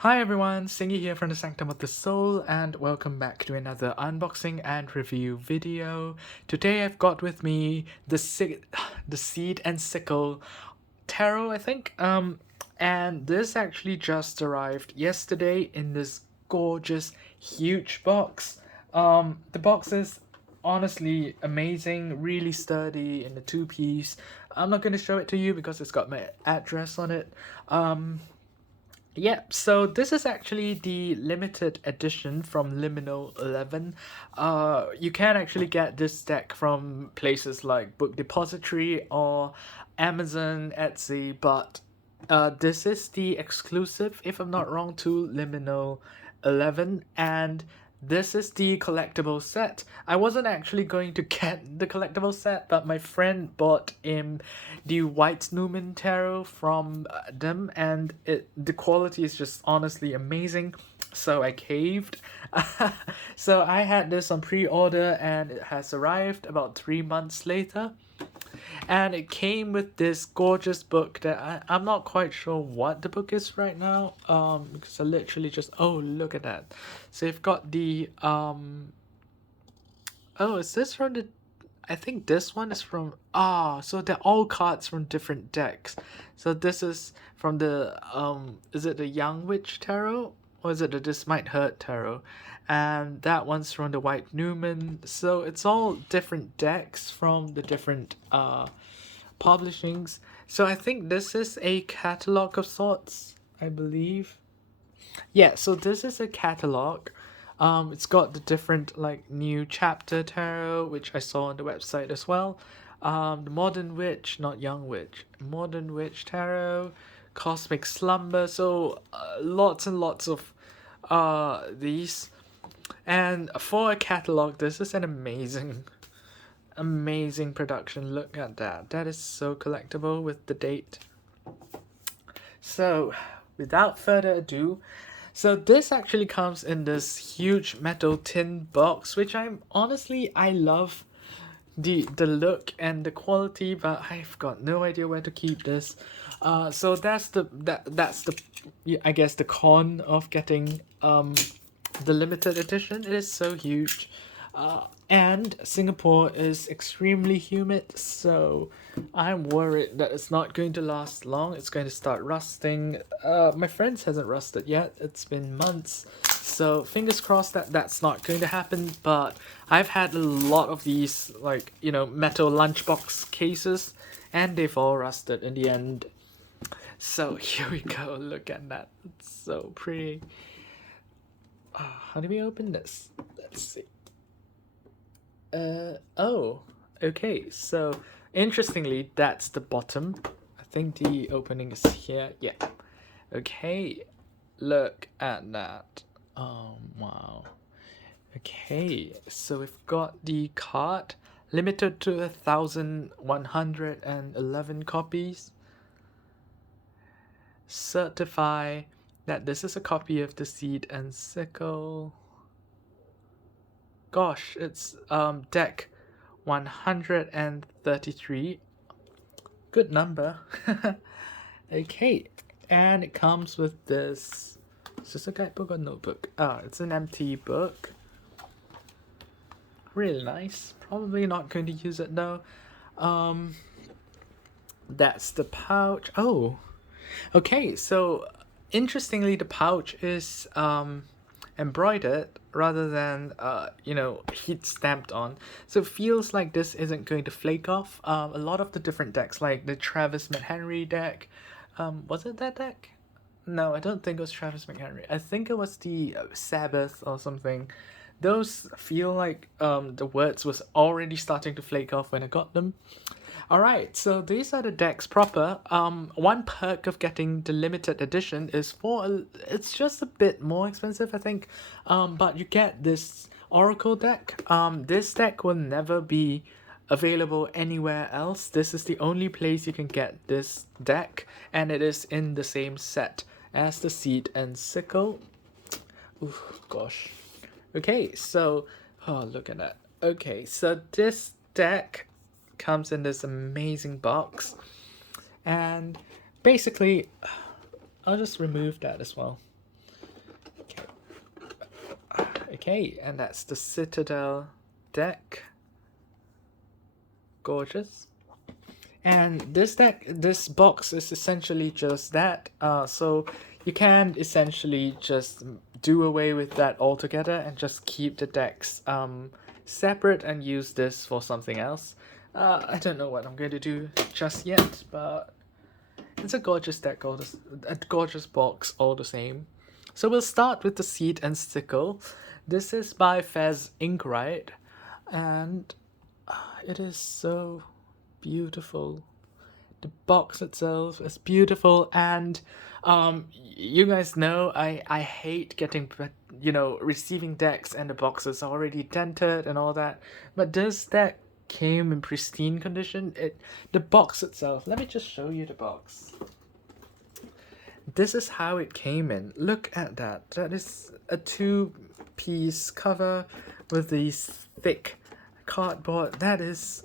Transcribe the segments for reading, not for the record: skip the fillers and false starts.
Hi everyone, Singy here from the Sanctum of the Soul, and welcome back to another unboxing and review video. Today I've got with me the Seed and Sickle Tarot, I think. And this actually just arrived yesterday in this gorgeous, huge box. The box is honestly amazing, really sturdy in the two-piece. I'm not going to show it to you because it's got my address on it. Yeah, so this is actually the limited edition from Liminal 11. You can actually get this deck from places like Book Depository or Amazon, Etsy, but this is the exclusive, if I'm not wrong, to Liminal 11, and this is the collectible set. I wasn't actually going to get the collectible set, but my friend bought the White Newman Tarot from them, and the quality is just honestly amazing. So I caved. So I had this on pre-order, and it has arrived about 3 months later. And it came with this gorgeous book that I'm not quite sure what the book is right now. Because I literally just, oh, look at that. So you've got the oh, is this from the, I think this one is from, so they're all cards from different decks. So this is from the is it the Young Witch Tarot, or is it the This Might Hurt Tarot? And that one's from the White Newman. So it's all different decks from the different publishings. So I think this is a catalog of sorts, I believe. Yeah, so this is a catalog. It's got the different like new chapter tarot, which I saw on the website as well. The Modern Witch, not Young Witch, Modern Witch Tarot, Cosmic Slumber. So lots and lots of these. And for a catalog, this is an amazing production. Look at that. That is so collectible with the date. So, without further ado, so this actually comes in this huge metal tin box, which I love the look and the quality, but I've got no idea where to keep this. So that's the I guess the con of getting the limited edition. It is so huge. And Singapore is extremely humid, so I'm worried that it's not going to last long. It's going to start rusting. My friend's hasn't rusted yet. It's been months, so fingers crossed that that's not going to happen. But I've had a lot of these, like, metal lunchbox cases, and they've all rusted in the end. So here we go. Look at that. It's so pretty. How do we open this? Let's see. Oh, okay. So, interestingly, that's the bottom. I think the opening is here. Yeah. Okay. Look at that. Oh, wow. Okay. So we've got the card limited to 1,111 copies. Certify that this is a copy of the Seed and Sickle. Gosh, it's deck 133. Good number. Okay, and it comes with this. Is this a guidebook or notebook? It's an empty book. Really nice. Probably not going to use it though. That's the pouch. Oh, okay. So interestingly, the pouch is embroidered rather than heat stamped on, so it feels like this isn't going to flake off. A lot of the different decks, like the Travis McHenry deck, was it that deck? No, I don't think it was Travis McHenry. I think it was the Sabbath or something. Those feel like the words was already starting to flake off when I got them. Alright, so these are the decks proper. One perk of getting the limited edition is it's just a bit more expensive, I think. But you get this Oracle deck. This deck will never be available anywhere else. This is the only place you can get this deck, and it is in the same set as the Seed and Sickle. Ooh, gosh. Okay, so, oh, look at that. Okay, so this deck comes in this amazing box, and basically I'll just remove that as well. Okay, and that's the Citadel Deck. Gorgeous. And this box is essentially just that. So you can essentially just do away with that altogether and just keep the decks separate and use this for something else. I don't know what I'm going to do just yet, but it's a gorgeous deck, a gorgeous box all the same. So we'll start with the Seed and Sickle. This is by Fez Inkwright, and it is so beautiful. The box itself is beautiful, and you guys know I hate getting, receiving decks and the boxes are already dented and all that, but this deck came in pristine condition. The box itself, let me just show you the box. This is how it came in. Look at that. That is a 2-piece cover with these thick cardboard. That is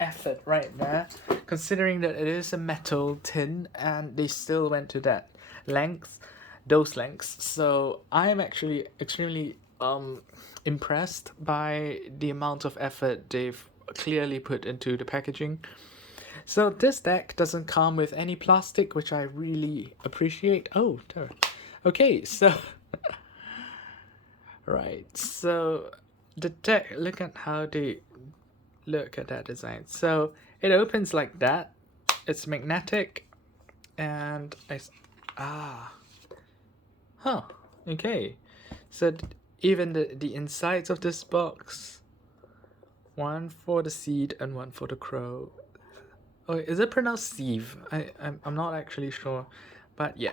effort right there, considering that it is a metal tin and they still went to that length, those lengths. So I am actually extremely impressed by the amount of effort they've clearly put into the packaging. So this deck doesn't come with any plastic, which I really appreciate. Oh, okay, so right, so the deck, look at how they look at that design. So it opens like that. It's magnetic, and okay. So even the insides of this box, one for the seed and one for the crow. Oh, is it pronounced sieve? I'm not actually sure, but yeah.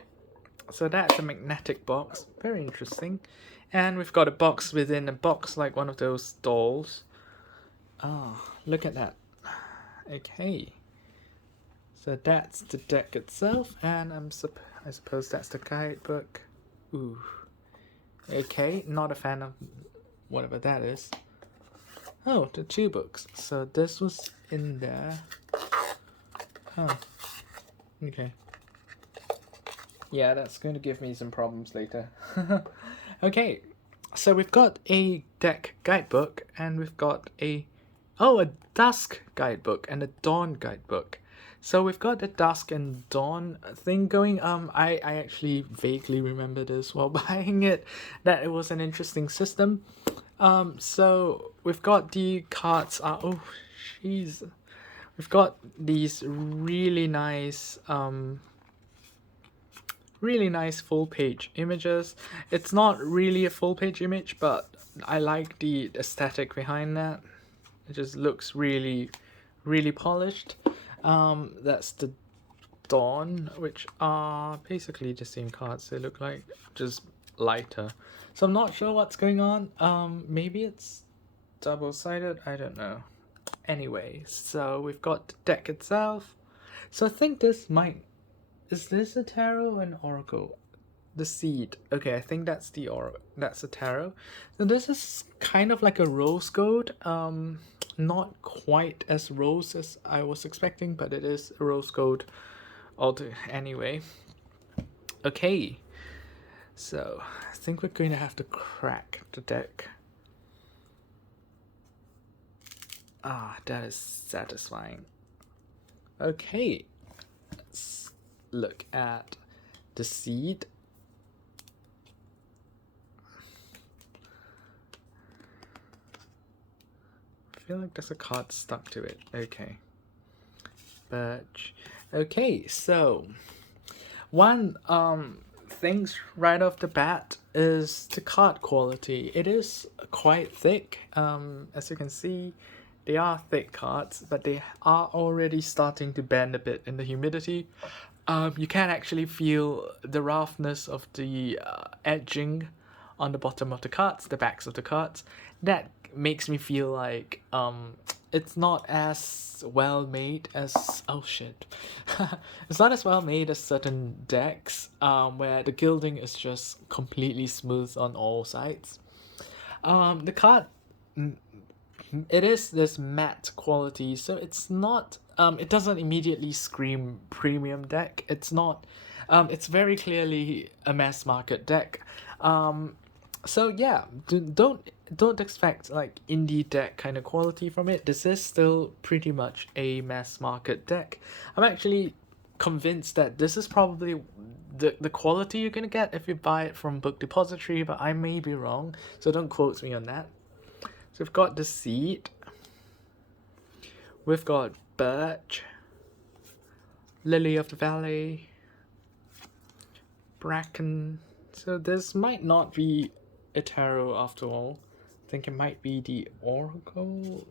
So that's a magnetic box. Very interesting. And we've got a box within a box, like one of those dolls. Oh, look at that. Okay. So that's the deck itself, and I suppose that's the guidebook. Ooh. Okay, not a fan of whatever that is. Oh, the 2 books. So this was in there. Oh. Okay. Yeah, that's going to give me some problems later. Okay. So we've got a deck guidebook, and we've got a dusk guidebook and a dawn guidebook. So we've got the dusk and dawn thing going. I actually vaguely remember this while buying it, that it was an interesting system. So we've got the cards. Oh, jeez. We've got these really nice full page images. It's not really a full page image, but I like the aesthetic behind that. It just looks really, really polished. That's the Dawn, which are basically the same cards. They look like, just lighter. So I'm not sure what's going on. Maybe it's double-sided. I don't know. Anyway, so we've got the deck itself. So I think this might... Is this a tarot or an oracle? The seed. Okay, I think that's that's a tarot. So this is kind of like a rose gold. Not quite as rose as I was expecting, but it is a rose gold anyway. Okay. So I think we're going to have to crack the deck. Ah, that is satisfying. Okay. Let's look at the seed. I feel like there's a card stuck to it. Okay. But okay, so one things right off the bat is the card quality. It is quite thick. As you can see, they are thick cards, but they are already starting to bend a bit in the humidity. You can actually feel the roughness of the edging on the bottom of the cards, the backs of the cards. That makes me feel like it's not as well made as it's not as well made as certain decks where the gilding is just completely smooth on all sides. The card, it is this matte quality, so it's not it doesn't immediately scream premium deck. It's not it's very clearly a mass market deck. So yeah, don't expect like indie deck kind of quality from it. This is still pretty much a mass market deck. I'm actually convinced that this is probably the quality you're gonna get if you buy it from Book Depository, but I may be wrong, so don't quote me on that. So we've got the Seed, we've got Birch, Lily of the Valley, Bracken. So this might not be a tarot after all. I think it might be the Oracle.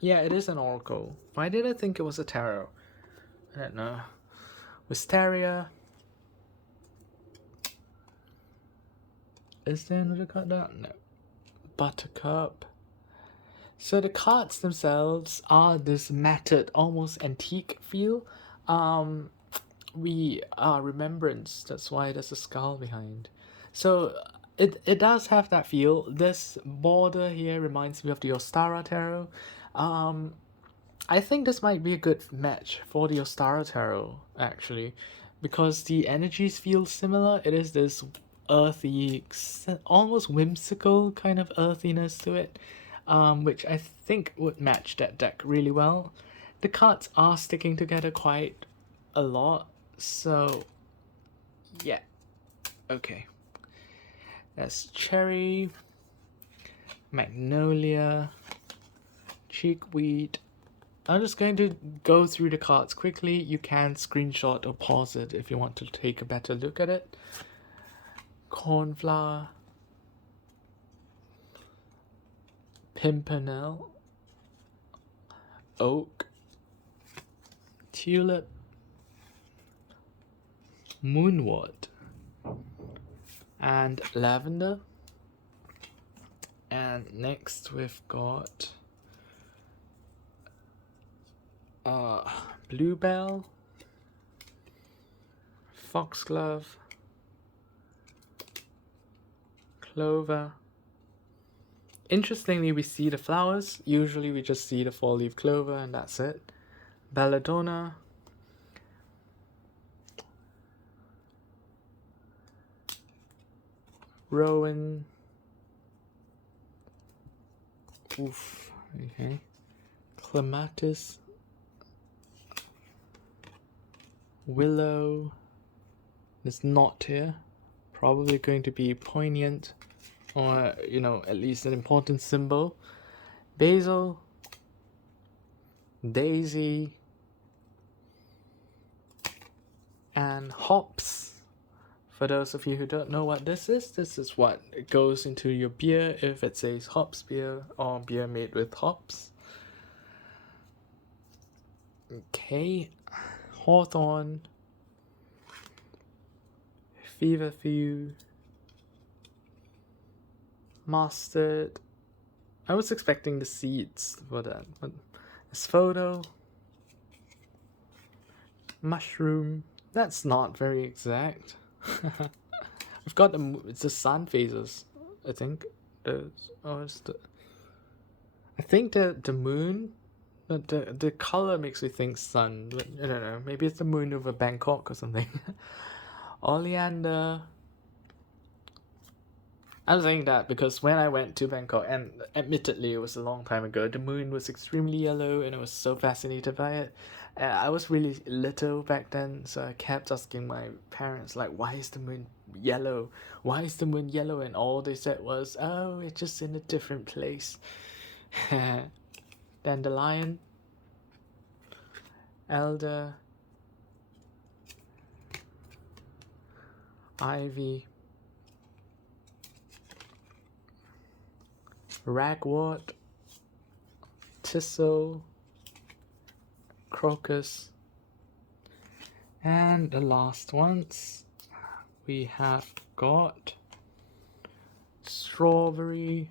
Yeah, it is an Oracle. Why did I think it was a tarot? I don't know. Wisteria. Is there another card there? No. Buttercup. So the cards themselves are this matted, almost antique feel. We are Remembrance. That's why there's a skull behind. So it does have that feel. This border here reminds me of the Ostara Tarot. I think this might be a good match for the Ostara Tarot, actually, because the energies feel similar. It is this earthy, almost whimsical kind of earthiness to it, which I think would match that deck really well. The cards are sticking together quite a lot, so yeah, okay. That's Cherry, Magnolia, Cheekweed. I'm just going to go through the cards quickly. You can screenshot or pause it if you want to take a better look at it. Cornflower, Pimpernel, Oak, Tulip, Moonwort, and Lavender. And next we've got Bluebell, Foxglove, Clover. Interestingly, we see the flowers. Usually we just see the 4-leaf clover and that's it. Belladonna, Rowan, okay, Clematis, Willow. There's not here. Probably going to be poignant, or at least an important symbol. Basil, Daisy, and hops. For those of you who don't know what this is what goes into your beer if it says hops beer or beer made with hops. Okay, Hawthorn, Feverfew, Mustard. I was expecting the seeds for that, but Asphodel, Mushroom. That's not very exact. We've got it's the sun phases, I think. I think the moon. The color makes me think sun, but I don't know. Maybe it's the moon over Bangkok or something. Oleander. I'm saying that because when I went to Bangkok, and admittedly it was a long time ago, the moon was extremely yellow and I was so fascinated by it. I was really little back then, so I kept asking my parents, like, why is the moon yellow? Why is the moon yellow? And all they said was, oh, it's just in a different place. Dandelion, Elder, Ivy, Ragwort, Thistle, Crocus, and the last ones we have got Strawberry,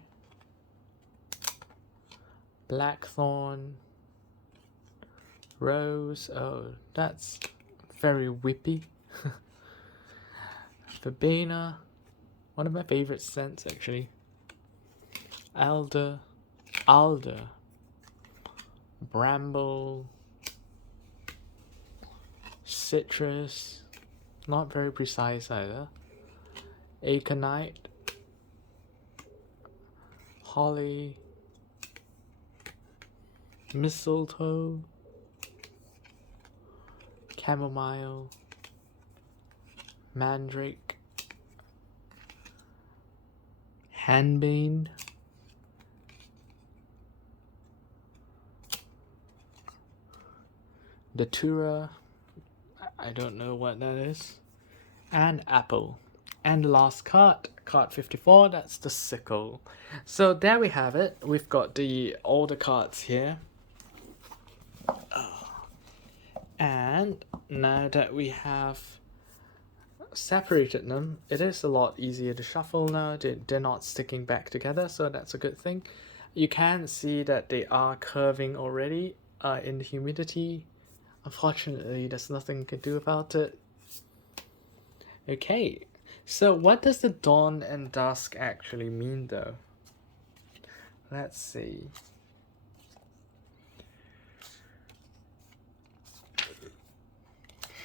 Blackthorn, Rose. Oh, that's very whippy. Verbena, one of my favorite scents actually. Alder, Bramble, Citrus, not very precise either. Aconite, holly, mistletoe, chamomile, mandrake, henbane, datura, I don't know what that is, and apple. And the last card, card 54, that's the sickle. So there we have it. We've got all the cards here. And now that we have separated them, it is a lot easier to shuffle now. They're not sticking back together, so that's a good thing. You can see that they are curving already in the humidity. Unfortunately, there's nothing you can do about it. Okay, so what does the dawn and dusk actually mean though? Let's see.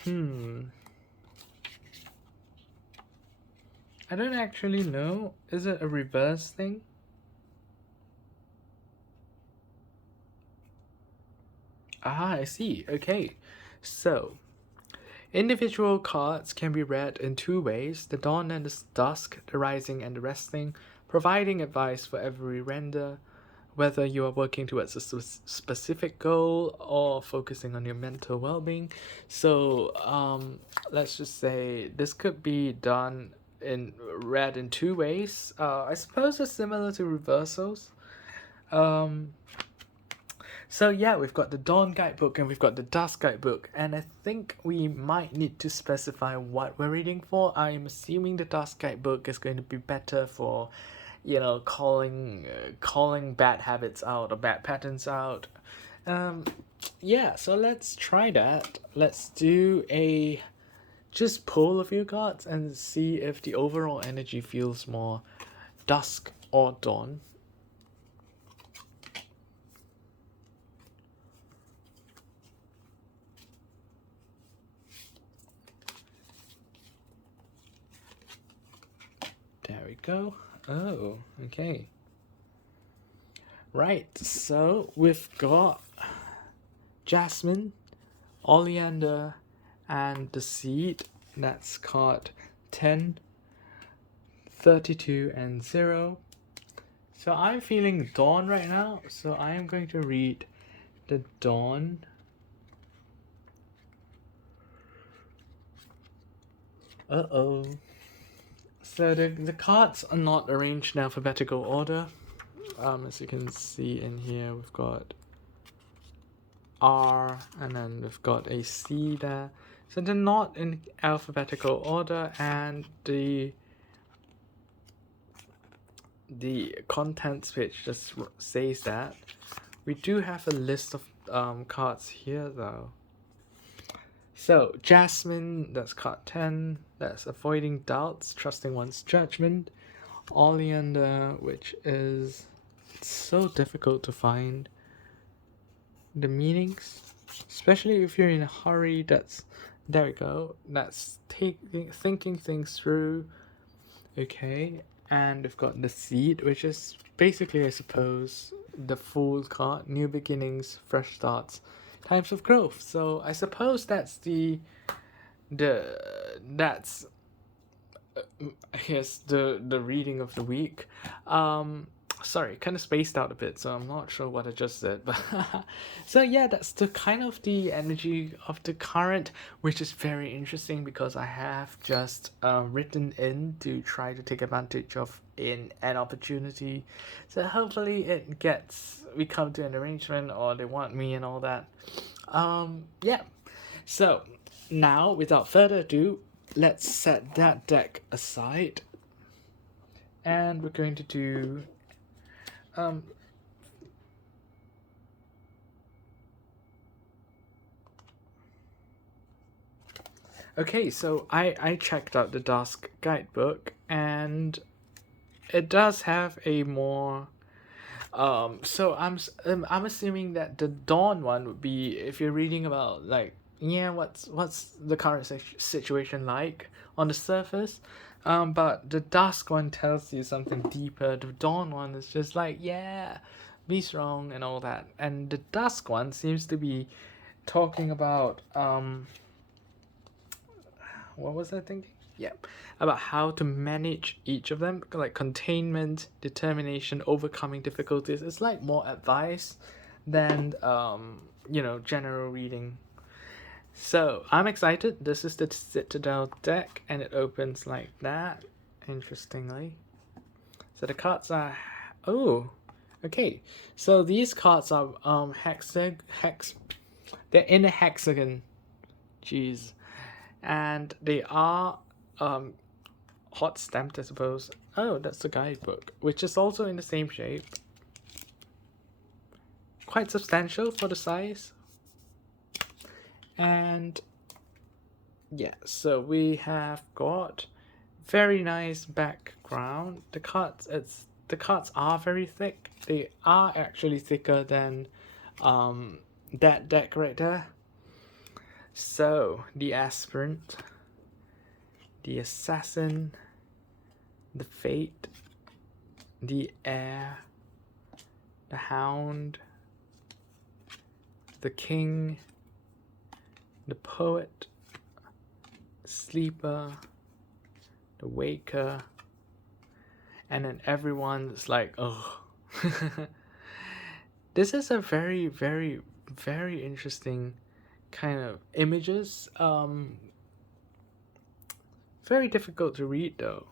I don't actually know. Is it a reverse thing? Ah, I see. Okay. So, individual cards can be read in two ways: the dawn and the dusk, the rising and the resting, providing advice for every render, whether you are working towards a specific goal or focusing on your mental well-being. So, let's just say this could be done read in two ways. I suppose it's similar to reversals. So yeah, we've got the dawn guidebook and we've got the dusk guidebook, and I think we might need to specify what we're reading for. I'm assuming the dusk guidebook is going to be better for, you know, calling bad habits out or bad patterns out. Yeah, so let's try that. Let's just pull a few cards and see if the overall energy feels more dusk or dawn. There we go. Oh, okay. Right, so we've got jasmine, oleander, and the seed. That's card 10, 32, and 0. So I'm feeling dawn right now, so I am going to read the dawn. Uh-oh. So the cards are not arranged in alphabetical order. As you can see in here, we've got R, and then we've got a C there. So they're not in alphabetical order, and the contents page just says that. We do have a list of cards here though. So jasmine, that's card 10. That's avoiding doubts, trusting one's judgment. Oleander, which is so difficult to find the meanings, especially if you're in a hurry. There we go. That's thinking things through. Okay, and we've got the seed, which is basically, I suppose, the Fool card: new beginnings, fresh starts, times of growth. So I suppose that's that's I guess the reading of the week. Sorry, kind of spaced out a bit, so I'm not sure what I just said, but so yeah, that's the kind of the energy of the current, which is very interesting because I have just written in to try to take advantage of an opportunity. So hopefully we come to an arrangement, or they want me and all that. Yeah. So now, without further ado, let's set that deck aside, and we're going to do okay, so I checked out the dusk guidebook, and it does have a more so I'm assuming that the dawn one would be if you're reading about, like, yeah, what's the current situation like on the surface. But the dusk one tells you something deeper. The dawn one is just like, yeah, be strong and all that. And the dusk one seems to be talking about what was I thinking? Yeah, about how to manage each of them, like containment, determination, overcoming difficulties. It's like more advice than general reading. So I'm excited. This is the Citadel deck, and it opens like that. Interestingly, so the cards are okay. So these cards are they're in a hexagon. Jeez. And they are hot stamped, I suppose. Oh, that's the guidebook, which is also in the same shape. Quite substantial for the size. And yeah, so we have got very nice background. The cards are very thick. They are actually thicker than that deck right there. So the aspirant, the assassin, the fate, the heir, the hound, the king, the poet, the sleeper, the waker, and then everyone's like, oh. This is a very, very, very interesting kind of images. Very difficult to read though.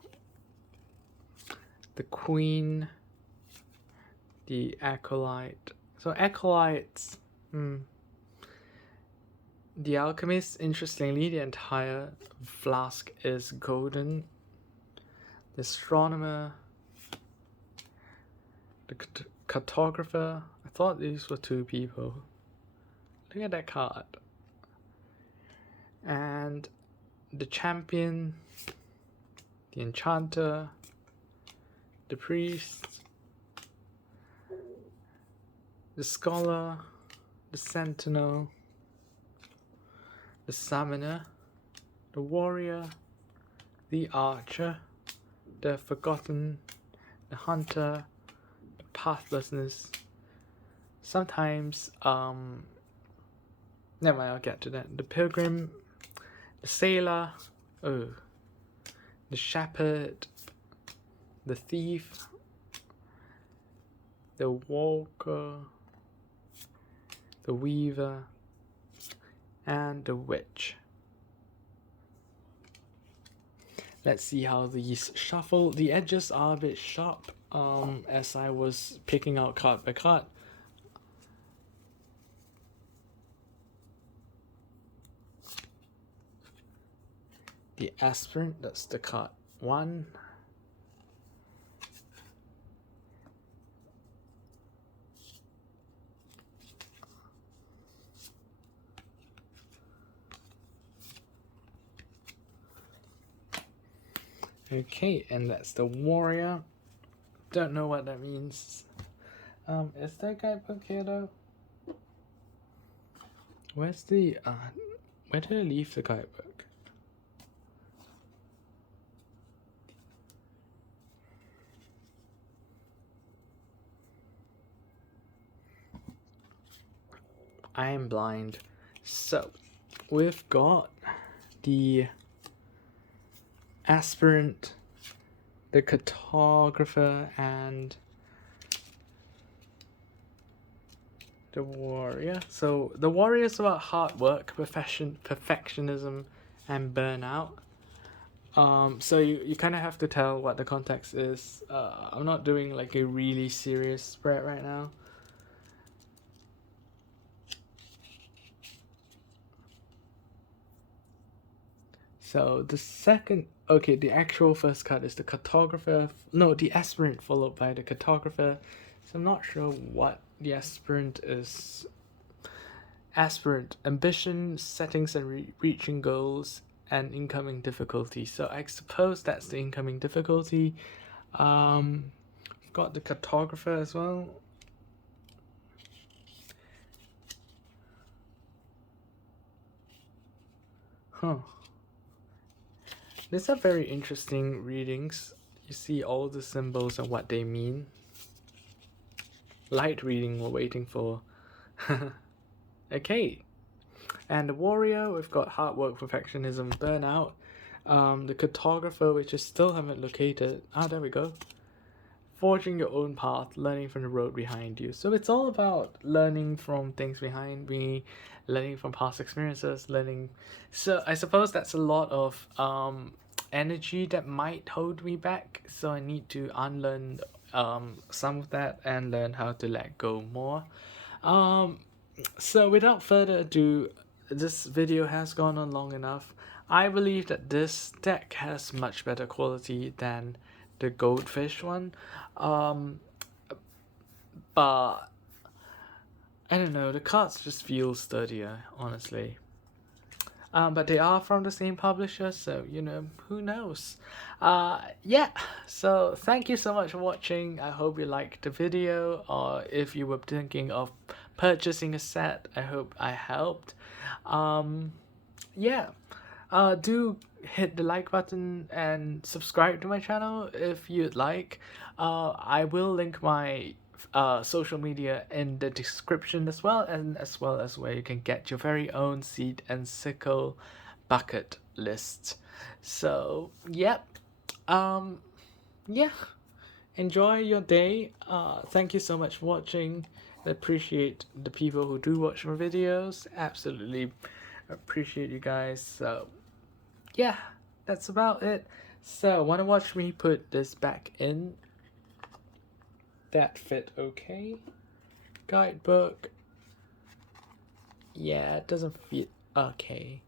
The queen, the acolyte. So acolytes, the alchemist, interestingly, the entire flask is golden. The astronomer, the cartographer. I thought these were two people. Look at that card. And the champion, the enchanter, the priest, the scholar, the sentinel, the summoner, the warrior, the archer, the forgotten, the hunter, the pathlessness. Sometimes, never mind, I'll get to that. The pilgrim, the sailor, the shepherd, the thief, the walker, the weaver, and the witch. Let's see how these shuffle. The edges are a bit sharp as I was picking out card by card. The aspirant, that's the card 1. Okay, and that's the warrior. Don't know what that means. Is there a guidebook here though? Where's the where did I leave the guidebook? I am blind. So we've got the aspirant, the cartographer, and the warrior. So the warrior is about hard work, perfectionism, and burnout. So you kind of have to tell what the context is. I'm not doing like a really serious spread right now. So the second, okay, the actual first card is the cartographer. No, the aspirant followed by the cartographer. So I'm not sure what the aspirant is. Aspirant, ambition, settings and reaching goals, and incoming difficulty. So I suppose that's the incoming difficulty. We've got the cartographer as well. Huh. These are very interesting readings. You see all the symbols and what they mean. Light reading we're waiting for. Okay. And the warrior, we've got hard work, perfectionism, burnout. The cartographer, which I still haven't located. Ah, there we go. Forging your own path, learning from the road behind you. So it's all about learning from things behind me, learning from past experiences, learning. So I suppose that's a lot of energy that might hold me back. So I need to unlearn some of that and learn how to let go more. So without further ado, this video has gone on long enough. I believe that this deck has much better quality than the goldfish one. But I don't know, the cards just feel sturdier, honestly. But they are from the same publisher, so you know, who knows. Yeah, so thank you so much for watching. I hope you liked the video, or if you were thinking of purchasing a set, I hope I helped. Yeah, do hit the like button and subscribe to my channel if you'd like. I will link my social media in the description as well, and as well as where you can get your very own seed and sickle bucket list. So yep, yeah, enjoy your day. Thank you so much for watching. I appreciate the people who do watch my videos. Absolutely appreciate you guys. So yeah, that's about it. So wanna watch me put this back in? That fit okay. Guidebook. Yeah, it doesn't fit okay.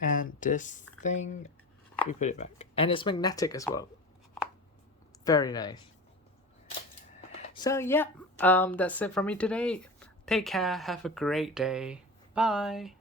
And this thing, we put it back. And it's magnetic as well. Very nice. So yeah, that's it from me today. Take care, have a great day. Bye.